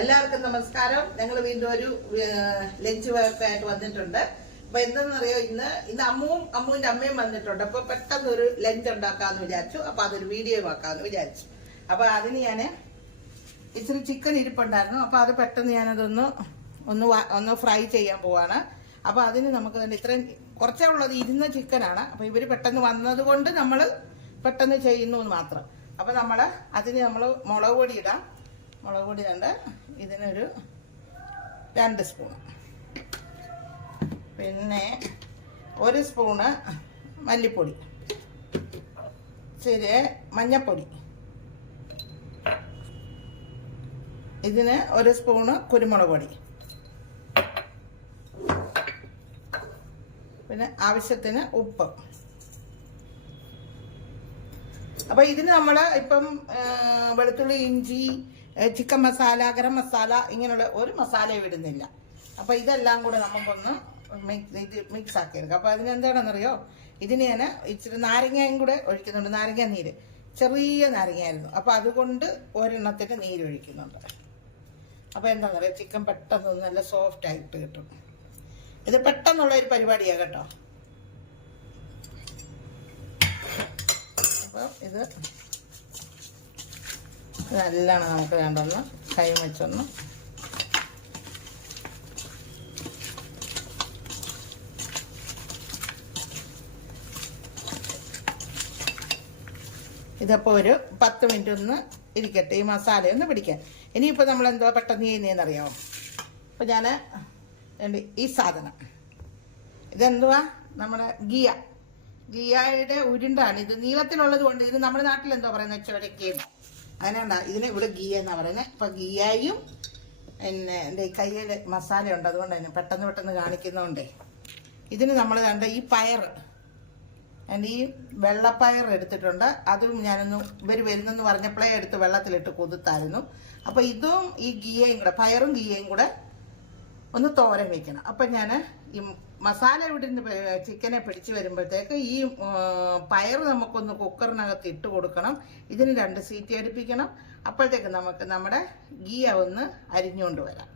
എല്ലാവർക്കും നമസ്കാരം. ഞങ്ങൾ വീണ്ടും ഒരു ലഞ്ച് വർക്കായിട്ട് വന്നിട്ടുണ്ട്. അപ്പൊ എന്തെന്നറിയോ, ഇന്ന് അമ്മുവിന്റെ അമ്മയും വന്നിട്ടുണ്ട്. അപ്പൊ പെട്ടെന്ന് ഒരു ലഞ്ച് ഉണ്ടാക്കാന്ന് വിചാരിച്ചു. അപ്പൊ അതൊരു വീഡിയോ ആക്കാന്ന് വിചാരിച്ചു. അപ്പൊ അതിന് ഞാൻ ഇച്ചിരി ചിക്കൻ ഇരിപ്പുണ്ടായിരുന്നു. അപ്പൊ അത് പെട്ടെന്ന് ഞാനതൊന്ന് ഒന്ന് ഫ്രൈ ചെയ്യാൻ പോവാണ്. അപ്പൊ അതിന് നമുക്ക് തന്നെ ഇത്രയും കുറച്ചേ ഉള്ളത് ഇരുന്ന ചിക്കനാണ്. അപ്പൊ ഇവര് പെട്ടെന്ന് വന്നത് കൊണ്ട് നമ്മൾ പെട്ടെന്ന് ചെയ്യുന്നു മാത്രം. അപ്പൊ അതിന് നമ്മൾ മുളക് പൊടി ഇടാം. മുളക് പൊടി കണ്ട് ഇതിനൊരു 2 സ്പൂൺ, പിന്നെ 1 സ്പൂണ് മല്ലിപ്പൊടി, ശരി മഞ്ഞപ്പൊടി, ഇതിന് 1 സ്പൂണ് കുരുമുളക് പൊടി, പിന്നെ ആവശ്യത്തിന് ഉപ്പ്. അപ്പൊ ഇതിന് നമ്മൾ ഇപ്പം വെളുത്തുള്ളി, ഇഞ്ചി, ചിക്കൻ മസാല, ഗരം മസാല ഇങ്ങനെയുള്ള ഒരു മസാലയും ഇടുന്നില്ല. അപ്പൊ ഇതെല്ലാം കൂടെ നമുക്കൊന്ന് മിക്സ് ആക്കി എടുക്കാം. അപ്പൊ അതിനെന്താണെന്നറിയോ, ഇതിന് ഞാൻ ഇച്ചിരി നാരങ്ങയും കൂടെ ഒഴിക്കുന്നുണ്ട്. നാരങ്ങ നീര്, ചെറിയ നാരങ്ങയായിരുന്നു. അപ്പൊ അതുകൊണ്ട് ഒരെണ്ണത്തിന് നീര് ഒഴിക്കുന്നുണ്ട്. അപ്പൊ എന്താണെന്നറിയോ, ചിക്കൻ പെട്ടെന്ന് നല്ല സോഫ്റ്റ് ആയിട്ട് കിട്ടും. ഇത് പെട്ടെന്നുള്ള ഒരു പരിപാടിയാണ് കേട്ടോ. അപ്പോൾ ഇത് നല്ലോണം നമുക്ക് വേണ്ടൊന്ന് കൈ വെച്ചൊന്ന് ഇതപ്പോൾ ഒരു 10 മിനിറ്റ് ഒന്ന് ഇരിക്കട്ടെ, ഈ മസാലയൊന്ന് പിടിക്കാൻ. ഇനിയിപ്പോൾ നമ്മൾ എന്തോ പെട്ടെന്ന് ചെയ്യുന്നതെന്നറിയാമോ? അപ്പോൾ ഞാൻ ഈ സാധനം ഇതെന്തുവാ, നമ്മുടെ ഗിയയുടെ ഉരുണ്ടാണ്. ഇത് നീളത്തിലുള്ളത് കൊണ്ട് ഇത് നമ്മുടെ നാട്ടിൽ എന്തോ പറയുന്നത് ചൊരക്കേന്ന്, അങ്ങനെയുണ്ടാ. ഇതിന് ഇവിടെ ഗിയ എന്നാ പറയുന്നത്. അപ്പൊ ഗിയയും പിന്നെ എൻ്റെ കയ്യിൽ മസാല ഉണ്ട്, അതുകൊണ്ട് തന്നെ പെട്ടെന്ന് കാണിക്കുന്നതുകൊണ്ടേ. ഇതിന് നമ്മൾ കണ്ട ഈ പയർ, എൻ്റെ ഈ വെള്ളപ്പയർ എടുത്തിട്ടുണ്ട്. അതും ഞാനൊന്ന് ഇവർ വരുന്നെന്ന് പറഞ്ഞപ്പോഴേ എടുത്ത് വെള്ളത്തിലിട്ട് കുതിർത്തായിരുന്നു. അപ്പൊ ഇതും ഈ ഗിയയും കൂടെ, പയറും ഗിയയും കൂടെ ഒന്ന് തോരൻ വെക്കണം. അപ്പം ഞാൻ ഈ മസാല ഇവിടുന്ന് ചിക്കനെ പിടിച്ച് വരുമ്പോഴത്തേക്ക് ഈ പയർ നമുക്കൊന്ന് കുക്കറിനകത്ത് ഇട്ട് കൊടുക്കണം. ഇതിന് 2 സീറ്റി അടുപ്പിക്കണം. അപ്പോഴത്തേക്ക് നമുക്ക് നമ്മുടെ ഗിയ ഒന്ന് അരിഞ്ഞുകൊണ്ട് വരാം.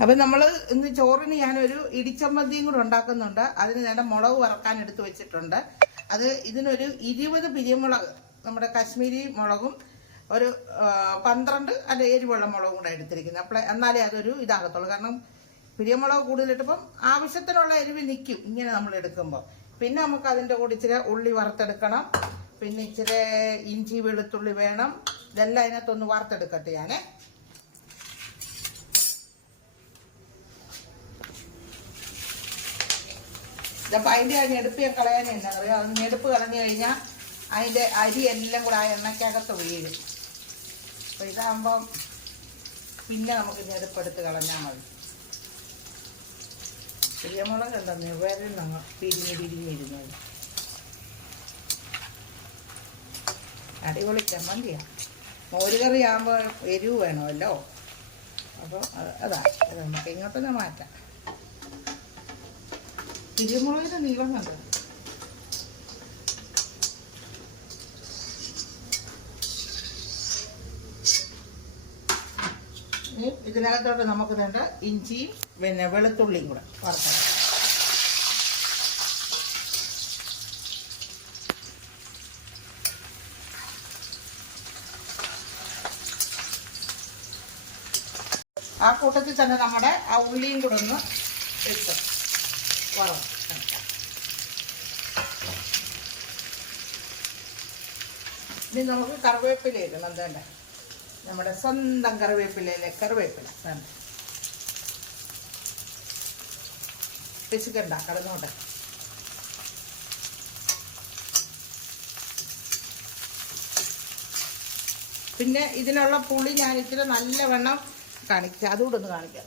അപ്പം നമ്മൾ ഇന്ന് ചോറിന് ഞാനൊരു ഇടിച്ചമ്മന്തിയും കൂടെ ഉണ്ടാക്കുന്നുണ്ട്. അതിന് ഞാൻ മുളക് വറക്കാൻ എടുത്ത് വെച്ചിട്ടുണ്ട്. ഇതിനൊരു 20 പിരിയമുളക്, നമ്മുടെ കാശ്മീരി മുളകും ഒരു 12 അല്ല എരിവുള്ള മുളകും കൂടെ എടുത്തിരിക്കുന്നത്. അപ്പോൾ എന്നാലേ അതൊരു ഇതാകത്തുള്ളൂ. കാരണം പിരിയമുളക് കൂടുതലിട്ടപ്പം ആവശ്യത്തിനുള്ള എരിവ് നിൽക്കും ഇങ്ങനെ നമ്മൾ എടുക്കുമ്പോൾ. പിന്നെ നമുക്ക് അതിൻ്റെ കൂടെ ഇച്ചിരി ഉള്ളി വറുത്തെടുക്കണം. പിന്നെ ഇച്ചിരി ഇഞ്ചി വെളുത്തുള്ളി വേണം. ഇതെല്ലാം അതിനകത്തൊന്ന് വറുത്തെടുക്കട്ടെ ഞാനേ. ഇതപ്പോൾ അതിൻ്റെ ആ ഞെടുപ്പ് കളയാൻ എന്നാ അറിയാം. അത് ഞെടുപ്പ് കളഞ്ഞു കഴിഞ്ഞാൽ അതിൻ്റെ അരി എല്ലാം കൂടെ ആ എണ്ണയ്ക്കകത്ത് വീഴും. അപ്പോൾ ഇതാകുമ്പം പിന്നെ നമുക്ക് ഞെടുപ്പെടുത്ത് കളഞ്ഞാൽ മതി. പിരിയമുളക് ഉണ്ടെന്ന് വേറെ നമ്മൾ പിരിഞ്ഞിരുന്നത് അടിപൊളി ചമ്മന്തിയാണ്. മോരുകറി ആകുമ്പോൾ എരിവ് വേണമല്ലോ. അപ്പോൾ അത് നമുക്ക് ഇങ്ങോട്ടൊന്ന് മാറ്റാം. പിരിയമുളകിൻ്റെ നീളം കണ്ടു. ഇതിനകത്തോട്ട് നമുക്ക് വേണ്ട ഇഞ്ചിയും പിന്നെ വെളുത്തുള്ളിയും കൂടെ വറുക്കണം. ആ കൂട്ടത്തിൽ തന്നെ നമ്മുടെ ആ ഉള്ളിയും കൂടെ ഒന്ന് ഇട്ട് വറവ്. ഇനി നമുക്ക് കറിവേപ്പില ഇടണം. എന്താ നമ്മുടെ സ്വന്തം കറിവേപ്പിലയിലെ കറിവേപ്പില വേണ്ട, പിശുക്കണ്ട, കടന്നോട്ടെ. പിന്നെ ഇതിനുള്ള പുളി ഞാൻ ഇത്തിരി നല്ലവണ്ണം കാണിക്കാം. അതുകൂടെ ഒന്ന് കാണിക്കാം.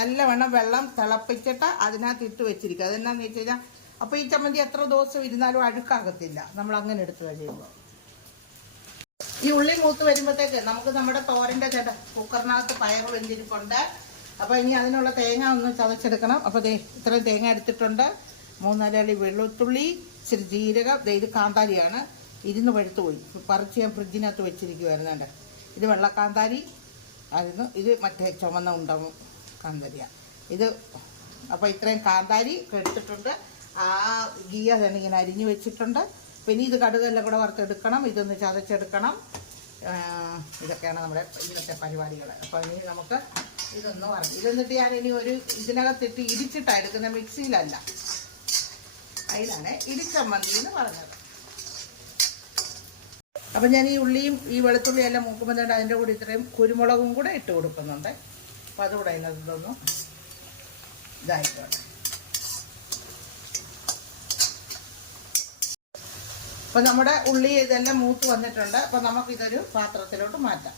നല്ലവണ്ണം വെള്ളം തിളപ്പിച്ചിട്ട് അതിനകത്ത് ഇട്ട് വെച്ചിരിക്കുക. അതെന്നാന്ന് വെച്ച് കഴിഞ്ഞാൽ അപ്പോൾ ഈ ചമ്മന്തി എത്ര ദിവസം ഇരുന്നാലും അഴുക്കാകത്തില്ല നമ്മൾ അങ്ങനെ എടുത്ത് കഴിയുമ്പോൾ. ഈ ഉള്ളി മൂത്ത് വരുമ്പോഴത്തേക്ക് നമുക്ക് നമ്മുടെ തോരൻ്റെ കുക്കറിനകത്ത് പയർ വെന്തിരിപ്പുണ്ട്. അപ്പോൾ ഇനി അതിനുള്ള തേങ്ങ ഒന്ന് ചതച്ചെടുക്കണം. അപ്പോൾ ഇത്രയും തേങ്ങ എടുത്തിട്ടുണ്ട്. 3-4 അല്ലി വെളുത്തുള്ളി, ഇച്ചിരി ജീരകം. ഇത് കാന്താരിയാണ്, ഇരുന്ന് പഴുത്ത് പോയി, പറിച്ച് ഞാൻ ഫ്രിഡ്ജിനകത്ത് വെച്ചിരിക്കുവായിരുന്നുണ്ട്. ഇത് വെള്ളക്കാന്താരി, അതിന് ഇത് മറ്റേ ചുമന്ന ഉണ്ടവും കാന്താരിയ ഇത്. അപ്പോൾ ഇത്രയും കാന്താരി എടുത്തിട്ടുണ്ട്. ആ ഗീ അതാണ് ഇങ്ങനെ അരിഞ്ഞു വെച്ചിട്ടുണ്ട്. പിന്നെ ഇത് കടുകെല്ലാം കൂടെ വറുത്തെടുക്കണം, ഇതൊന്ന് ചതച്ചെടുക്കണം. ഇതൊക്കെയാണ് നമ്മുടെ ഇന്നത്തെ പരിപാടികൾ. അപ്പോൾ ഇനി നമുക്ക് ഇതൊന്ന് വറക്കും. ഇതെന്നിട്ട് ഞാൻ ഇനി ഒരു ഇതിനകത്തിട്ട് ഇടിച്ചിട്ടാണ് എടുക്കുന്നത്, മിക്സിയിലല്ല. അതിനാണ് ഇടിച്ചമ്മന്തി എന്ന് പറഞ്ഞത്. അപ്പം ഞാൻ ഈ ഉള്ളിയും ഈ വെളുത്തുള്ളിയും എല്ലാം മൂക്കുമ്പോൾ തന്നെ അതിൻ്റെ കൂടെ ഇത്രയും കുരുമുളകും കൂടെ ഇട്ട് കൊടുക്കുന്നുണ്ട്. അപ്പം അതുകൂടെ അതിനകത്തൊന്ന് ഇതായിക്കോട്ടെ. അപ്പം നമ്മുടെ ഉള്ളി ഇതെല്ലാം മൂത്ത് വന്നിട്ടുണ്ട്. അപ്പം നമുക്കിതൊരു പാത്രത്തിലോട്ട് മാറ്റാം.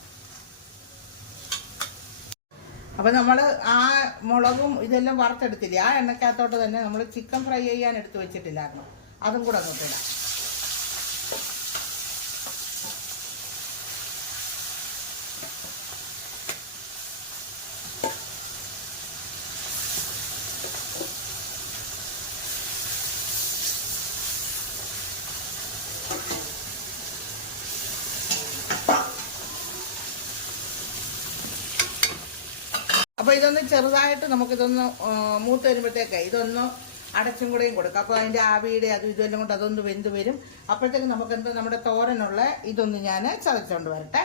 അപ്പം നമ്മൾ ആ മുളകും ഇതെല്ലാം വറുത്തെടുത്തില്ലേ, ആ എണ്ണയ്ക്കകത്തോട്ട് തന്നെ നമ്മൾ ചിക്കൻ ഫ്രൈ ചെയ്യാൻ എടുത്ത് വെച്ചിട്ടില്ലായിരുന്നു, അതും കൂടെ അങ്ങോട്ടിടാം. അപ്പോൾ ഇതൊന്ന് ചെറുതായിട്ട് നമുക്കിതൊന്ന് മൂത്ത് വരുമ്പോഴത്തേക്ക് ഇതൊന്ന് അടച്ചും കൂടെയും കൊടുക്കാം. അപ്പോൾ അതിൻ്റെ ആവിയുടെ അതും ഇതെല്ലാം കൊണ്ട് അതൊന്ന് വെന്ത് വരും. അപ്പോഴത്തേക്ക് നമുക്കെന്ത് നമ്മുടെ തോരനുള്ള ഇതൊന്ന് ഞാൻ ചതച്ചുകൊണ്ട് വരട്ടെ.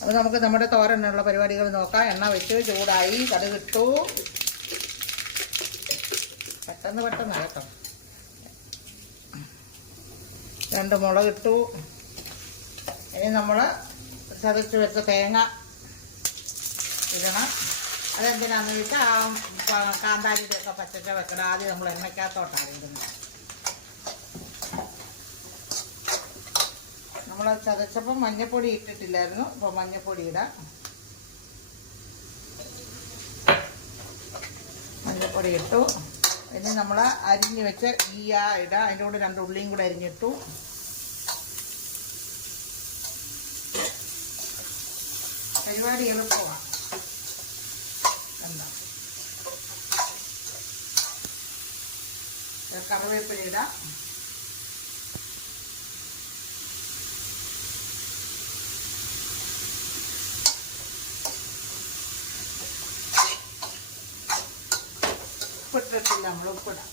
അപ്പോൾ നമുക്ക് നമ്മുടെ തോരനുള്ള പരിപാടികൾ നോക്കാം. എണ്ണ വെച്ച് ചൂടായി, കടുകിട്ടു. പെട്ടെന്ന് കേട്ടോ. 2 മുളകിട്ടു. ഇനി നമ്മൾ ചതച്ച് വെച്ച തേങ്ങ ഇടണം. അതെന്തിനാന്ന് വെച്ചാൽ ആ കാന്താരിയുടെയൊക്കെ പച്ചക്ക വെക്കണം. ആദ്യം നമ്മൾ എണ്ണയ്ക്കകത്തോട്ടാണ് ഇടുന്നത്. നമ്മൾ ചതച്ചപ്പോൾ മഞ്ഞപ്പൊടി ഇട്ടിട്ടില്ലായിരുന്നു, അപ്പോൾ മഞ്ഞപ്പൊടി ഇടാം. മഞ്ഞപ്പൊടി ഇട്ടു. ഇനി നമ്മൾ അരിഞ്ഞ് വെച്ച ഗീയ ഇടാം. അതിൻ്റെ കൂടെ 2 ഉള്ളിയും കൂടെ അരിഞ്ഞിട്ടു. പരിപാടി എളുപ്പമാണ്. എന്താ കറിവേപ്പില ഇടാം. ഉപ്പിട്ടിട്ടില്ല, നമ്മൾ ഉപ്പിടാം.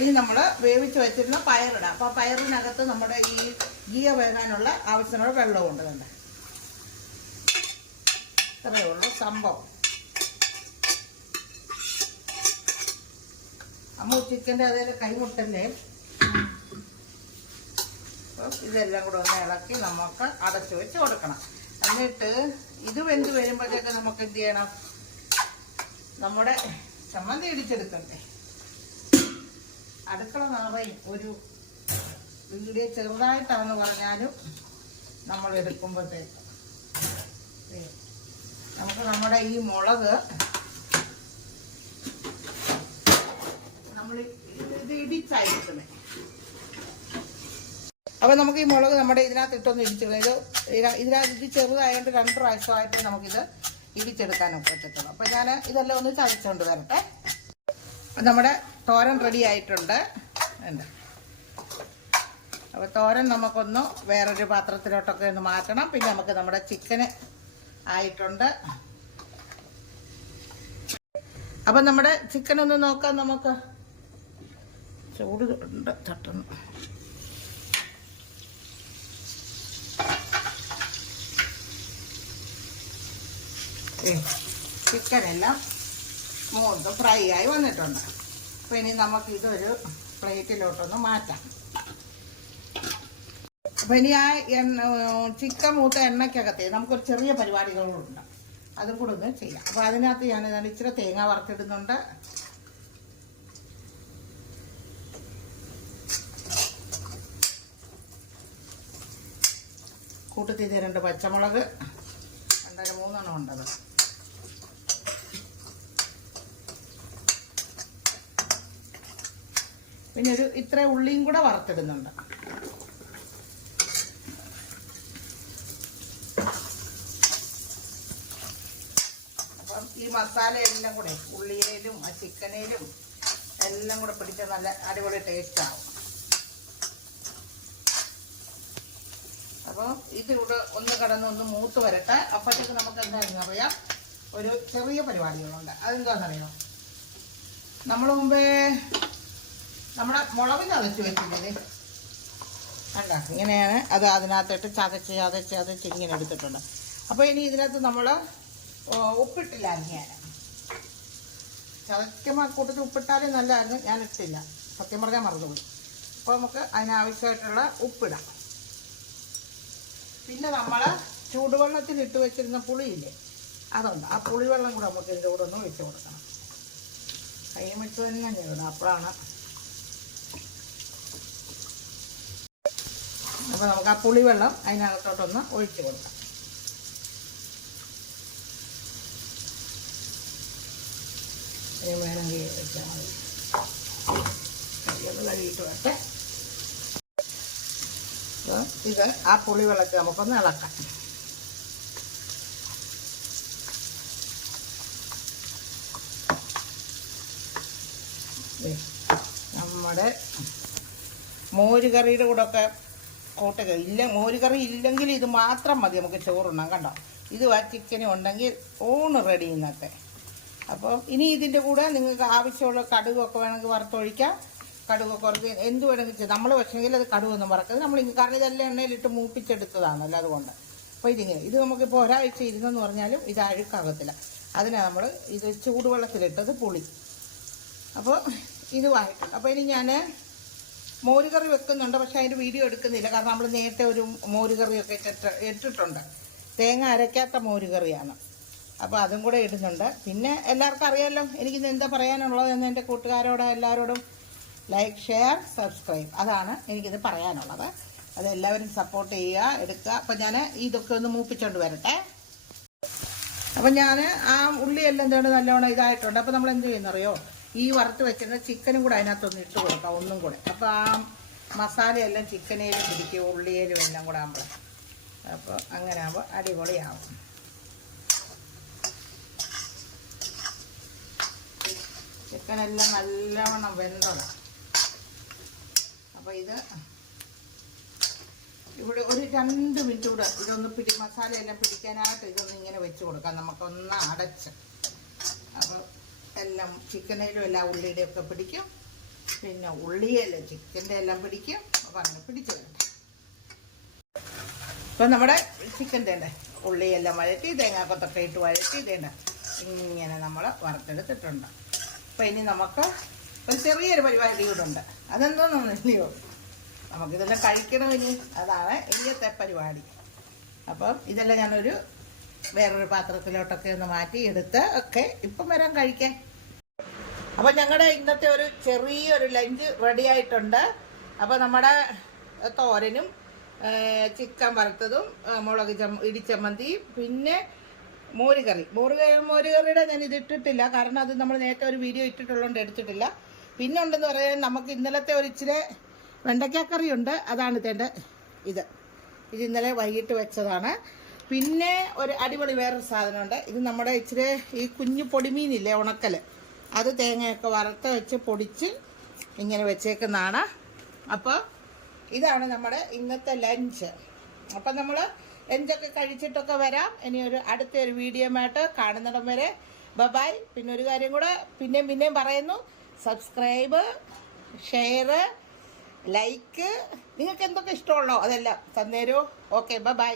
ഇനി നമ്മൾ വേവിച്ച് വെച്ചിരുന്ന പയറിടാം. അപ്പോൾ പയറിനകത്ത് നമ്മുടെ ഈ ഗീയ വേകാനുള്ള ആവശ്യമുള്ള വെള്ളമുണ്ട്. കണ്ട ഇത്രയേ ഉള്ളൂ സംഭവം. അമ്മ ചിക്കൻ്റെ അതേ കൈമുട്ടല്ലേ. ഇതെല്ലാം കൂടെ ഒന്ന് ഇളക്കി നമുക്ക് അടച്ചു വെച്ച് കൊടുക്കണം. എന്നിട്ട് ഇത് വെന്ത് വരുമ്പോഴത്തേക്ക് നമുക്ക് എന്ത് ചെയ്യണം, നമ്മുടെ ചമ്മന്തി ഇടിച്ചെടുക്കണ്ടേ. അടുക്കള നിറയും ഒരു വീഡിയോ ചെറുതായിട്ടാണെന്ന് പറഞ്ഞാലും നമ്മൾ എടുക്കുമ്പോഴത്തേക്ക് നമുക്ക് നമ്മുടെ ഈ മുളക് നമ്മൾ ഇത് ഇടിച്ചായിരിക്കുന്നത്. അപ്പോൾ നമുക്ക് ഈ മുളക് നമ്മുടെ ഇതിനകത്ത് ഇട്ടൊന്ന് ഇടിച്ചെടുക്കണം. ഇതിനകത്ത് ചെറുതായതുകൊണ്ട് 2 പ്രാവശ്യമായിട്ട് നമുക്കിത് ഇടിച്ചെടുക്കാനൊക്കെ പറ്റത്തുള്ളൂ. അപ്പോൾ ഞാൻ ഇതെല്ലാം ഒന്ന് ചതച്ചുകൊണ്ട് വരട്ടെ. നമ്മുടെ തോരൻ റെഡി ആയിട്ടുണ്ട്. ഉണ്ട്. അപ്പോൾ തോരൻ നമുക്കൊന്ന് വേറൊരു പാത്രത്തിലോട്ടൊക്കെ ഒന്ന് മാറ്റണം. പിന്നെ നമുക്ക് നമ്മുടെ ചിക്കന് ആയിട്ടുണ്ട്. അപ്പം നമ്മുടെ ചിക്കൻ ഒന്ന് നോക്കാം. നമുക്ക് ചൂട് ഉണ്ട് തട്ടുന്നു. ചിക്കനെല്ലാം മൂന്ന് ഫ്രൈ ആയി വന്നിട്ടുണ്ട്. അപ്പോൾ ഇനി നമുക്ക് ഇതൊരു പ്ലേറ്റിലോട്ടൊന്ന് മാറ്റാം. അപ്പോൾ ഇനി ആ ചിക്കൻ മൂത്ത എണ്ണയ്ക്കകത്തെ നമുക്കൊരു ചെറിയ പരിപാടികളുണ്ട്, അതും കൂടെ ഒന്ന് ചെയ്യാം. അപ്പോൾ അതിനകത്ത് ഞാൻ ഇച്ചിരി തേങ്ങ വറുത്തിടുന്നുണ്ട്. കൂട്ടത്തിൽ 2 പച്ചമുളക്, 3 ഉണ്ടത്. പിന്നെ ഇത്ര ഉള്ളിയും കൂടെ വറുത്തിടുന്നുണ്ട്. ഈ മസാല എല്ലാം കൂടെ ഉള്ളിയിലും ആ ചിക്കനിലും എല്ലാം കൂടെ പിടിച്ച നല്ല അടിപൊളി ടേസ്റ്റ് ആവും. അപ്പോൾ ഇതിലൂടെ ഒന്ന് കടന്ന് ഒന്ന് മൂത്ത് വരട്ടെ. അപ്പോഴത്തേക്ക് നമുക്ക് എന്താണെന്ന് അറിയാം, ഒരു ചെറിയ പരിപാടികളുണ്ട്. അതെന്താണെന്നറിയാം, നമ്മൾ മുമ്പേ നമ്മുടെ മുളക് ചതച്ച് വെച്ചില്ലേ, അല്ല ഇങ്ങനെയാണ് അത് അതിനകത്തിട്ട് ചതച്ച് ഇങ്ങനെ എടുത്തിട്ടുണ്ട്. അപ്പോൾ ഇനി ഇതിനകത്ത് നമ്മൾ ഉപ്പിട്ടില്ല. ഞാൻ ചതയ്ക്കുമ്പോൾ കൂട്ടത്തിൽ ഉപ്പിട്ടാലും നല്ലതായിരുന്നു, ഞാൻ ഇട്ടില്ല, സത്യം പറഞ്ഞാൽ മറന്നുപോയി. അപ്പോൾ നമുക്ക് അതിനാവശ്യമായിട്ടുള്ള ഉപ്പിടാം. പിന്നെ നമ്മൾ ചൂടുവെള്ളത്തിൽ ഇട്ട് വെച്ചിരുന്ന പുളിയില്ലേ, അതുണ്ട്. ആ പുളിവെള്ളം കൂടെ നമുക്ക് ഇതിൻ്റെ കൂടെ ഒന്ന് ഒഴിച്ച് കൊടുക്കണം. കൈ വെച്ച് തന്നെ ചെയ്യണം, അപ്പോഴാണ്. അപ്പോൾ നമുക്ക് ആ പുളിവെള്ളം അതിനകത്തോട്ടൊന്ന് ഒഴിച്ച് കൊടുക്കാം. ഇനി വേണമെങ്കിൽ വെച്ചാൽ മതി. കൈയൊന്ന് കഴുകിയിട്ട് വരട്ടെ. ഇത് ആ പുളിവെള്ളത്തിൽ നമുക്കൊന്ന് ഇളക്കാം. നമ്മുടെ മോരുകറിയുടെ കൂടെ ഒക്കെ കൂട്ടുക ഇല്ല, മോരുകറി ഇല്ലെങ്കിൽ ഇത് മാത്രം മതി നമുക്ക് ചോറുണ്ണാൻ. കണ്ടോ, ഇത് ചിക്കനും ഉണ്ടെങ്കിൽ ഊണ് റെഡി ഇന്നത്തെ. അപ്പോൾ ഇനി ഇതിൻ്റെ കൂടെ നിങ്ങൾക്ക് ആവശ്യമുള്ള കടുകൊക്കെ വേണമെങ്കിൽ വറുത്തൊഴിക്കാം. കടുകൊക്കെ വറുത്ത് എന്ത് വേണമെങ്കിൽ നമ്മൾ പക്ഷേങ്കിൽ അത് കടുകൊന്നും വറക്കരുത്. നമ്മൾ കാരണം ഇതെല്ലാം എണ്ണയിലിട്ട് മൂപ്പിച്ചെടുത്തതാണല്ലോ, അതുകൊണ്ട്. അപ്പോൾ ഇതിങ്ങനെ ഇത് നമുക്കിപ്പോൾ ഒരാഴ്ച ഇരുന്നെന്ന് പറഞ്ഞാലും ഇത് അഴുക്കാകത്തില്ല. അതിനെ നമ്മൾ ഇത് ചൂടുവെള്ളത്തിലിട്ടത് പുളി. അപ്പോൾ ഇതുമായിട്ടുണ്ട്. അപ്പോൾ ഇനി ഞാൻ മോരുകറി വെക്കുന്നുണ്ട്, പക്ഷേ അതിൻ്റെ വീഡിയോ എടുക്കുന്നില്ല. കാരണം നമ്മൾ നേരത്തെ ഒരു മോരുകറിയൊക്കെ ഇട്ടിട്ടുണ്ട്. തേങ്ങ അരയ്ക്കാത്ത മോരുകറിയാണ്. അപ്പോൾ അതും കൂടെ ഇടുന്നുണ്ട്. പിന്നെ എല്ലാവർക്കും അറിയാമല്ലോ എനിക്കിന്ന് എന്താ പറയാനുള്ളതെന്ന്. എൻ്റെ കൂട്ടുകാരോട് എല്ലാവരോടും ലൈക്ക്, ഷെയർ, സബ്സ്ക്രൈബ്, അതാണ് എനിക്കിത് പറയാനുള്ളത്. അതെല്ലാവരും സപ്പോർട്ട് ചെയ്യുക, എടുക്കുക. അപ്പോൾ ഞാൻ ഇതൊക്കെ ഒന്ന് മൂപ്പിച്ചുകൊണ്ട് വരട്ടെ. അപ്പം ഞാൻ ആ ഉള്ളിയെല്ലാം എന്താണ് നല്ലോണം ഇതായിട്ടുണ്ട്. അപ്പോൾ നമ്മൾ എന്ത് ചെയ്യുന്നറിയോ, ഈ വറുത്ത് വെച്ചിരുന്ന ചിക്കനും കൂടെ അതിനകത്തൊന്ന് ഇട്ട് കൊടുക്കാം ഒന്നും കൂടെ. അപ്പോൾ ആ മസാലയെല്ലാം ചിക്കനേലും പിടിക്കും, ഉള്ളിയേലും എല്ലാം കൂടെ ആകുമ്പോൾ. അപ്പോൾ അങ്ങനെ ആകുമ്പോൾ അടിപൊളിയാവും. ചിക്കനെല്ലാം നല്ലവണ്ണം വെന്തതാണ്. അപ്പോൾ ഇത് ഇവിടെ ഒരു 2 മിനിറ്റ് കൂടെ ഇതൊന്ന് മസാലയെല്ലാം പിടിക്കാനായിട്ട് ഇതൊന്ന് ഇങ്ങനെ വെച്ച് കൊടുക്കാം നമുക്കൊന്ന് അടച്ച്. അപ്പോൾ എല്ലാം ചിക്കനേലും എല്ലാം ഉള്ളിയുടെ ഒക്കെ പിടിക്കും, പിന്നെ ഉള്ളിയെല്ലാം ചിക്കൻ്റെ എല്ലാം പിടിക്കും. അപ്പോൾ അങ്ങനെ പിടിച്ച് വരട്ടെ. ഇപ്പം നമ്മുടെ ചിക്കൻ്റെ ഉണ്ട് ഉള്ളിയെല്ലാം വഴറ്റി തേങ്ങാക്കൊത്തൊക്കെ ഇട്ട് വഴറ്റി ഇതേണ്ട ഇങ്ങനെ നമ്മൾ വറുത്തെടുത്തിട്ടുണ്ട്. അപ്പോൾ ഇനി നമുക്ക് ഒരു ചെറിയൊരു പരിപാടി കൂടെ ഉണ്ട്. അതെന്തോന്നൊന്നുമില്ലയോ, നമുക്കിതെല്ലാം കഴിക്കണം ഇനി, അതാണ് ഇന്നത്തെ പരിപാടി. അപ്പം ഇതെല്ലാം ഞാനൊരു വേറൊരു പാത്രത്തിലോട്ടൊക്കെ ഒന്ന് മാറ്റി എടുത്ത് ഒക്കെ ഇപ്പം വരാൻ കഴിക്കാൻ. അപ്പം ഞങ്ങളുടെ ഇന്നത്തെ ഒരു ചെറിയൊരു ലഞ്ച് റെഡി ആയിട്ടുണ്ട്. അപ്പോൾ നമ്മുടെ തോരനും ചിക്കൻ വറുത്തതും മുളക് ഇടിച്ചമ്മന്തിയും പിന്നെ മോരുകറി. മോരുകറിയുടെ ഞാൻ ഇത് ഇട്ടിട്ടില്ല, കാരണം അത് നമ്മൾ നേരത്തെ ഒരു വീഡിയോ ഇട്ടിട്ടുള്ളതുകൊണ്ട് എടുത്തിട്ടില്ല. പിന്നെ ഉണ്ടെന്ന് പറയാൻ നമുക്ക് ഇന്നലത്തെ ഒരു ഇച്ചിരി വെണ്ടയ്ക്കക്കറിയുണ്ട്, അതാണ് ഇതേണ്ട ഇത് ഇന്നലെ വൈകിട്ട് വെച്ചതാണ്. പിന്നെ ഒരു അടിപൊളി വേറൊരു സാധനമുണ്ട്. ഇത് നമ്മുടെ ഇച്ചിരി ഈ കുഞ്ഞു പൊടിമീനില്ലേ, ഉണക്കൽ, അത് തേങ്ങയൊക്കെ വറുത്ത് വെച്ച് പൊടിച്ച് ഇങ്ങനെ വെച്ചേക്കുന്നതാണ്. അപ്പോൾ ഇതാണ് നമ്മുടെ ഇന്നത്തെ ലഞ്ച്. അപ്പം നമ്മൾ ലഞ്ചൊക്കെ കഴിച്ചിട്ടൊക്കെ വരാം. ഇനി അടുത്തൊരു വീഡിയോയുമായിട്ട് കാണുന്നിടം വരെ ബൈ. പിന്നെ ഒരു കാര്യം കൂടെ പിന്നെയും പറയുന്നു, സബ്സ്ക്രൈബ്, ഷെയർ, ലൈക്ക്, നിങ്ങൾക്ക് എന്തൊക്കെ ഇഷ്ടമുള്ളോ അതെല്ലാം തന്നേരൂ. Okay, by.